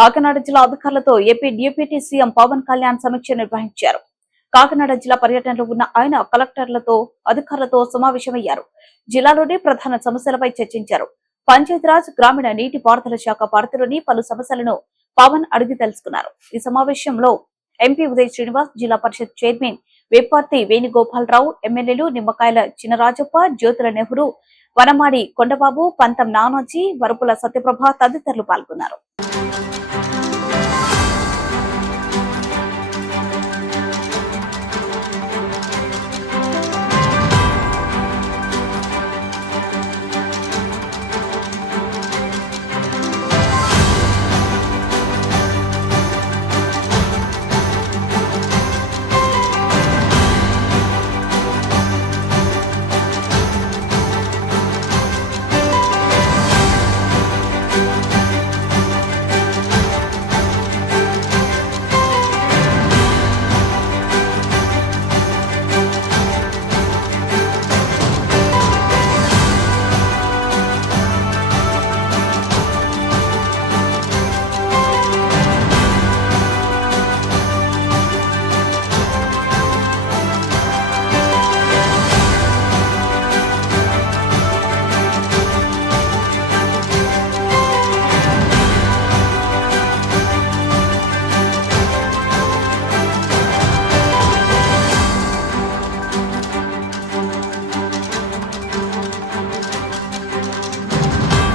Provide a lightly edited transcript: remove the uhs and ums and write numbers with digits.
కాకినాడ జిల్లా అధికారులతో AP deputy CM Pawan Kalyan సమీక్ష నిర్వహించారు. కాకినాడ జిల్లా పర్యటనలో ఉన్న ఆయన కలెక్టర్లతో అధికారులతో సమావేశమయ్యారు. జిల్లాలోని ప్రధాన సమస్యలపై చర్చించారు. పంచాయతీరాజ్ గ్రామీణ నీటి పారుదల శాఖ పరిధిలోని పలు సమస్యలను పవన్ అడిగి తెలుసుకున్నారు. ఈ సమావేశంలో ఎంపీ ఉదయ్ శ్రీనివాస్, జిల్లా పరిషత్ చైర్మన్ వేపర్తి వేణుగోపాలరావు, ఎమ్మెల్యేలు నిమ్మకాయల చినరాజప్ప, జ్యోతుల నెహ్రూ, వనమాడి కొండబాబు, పంతం నానాజీ, వరపుల సత్యప్రభ తదితరులు పాల్గొన్నారు.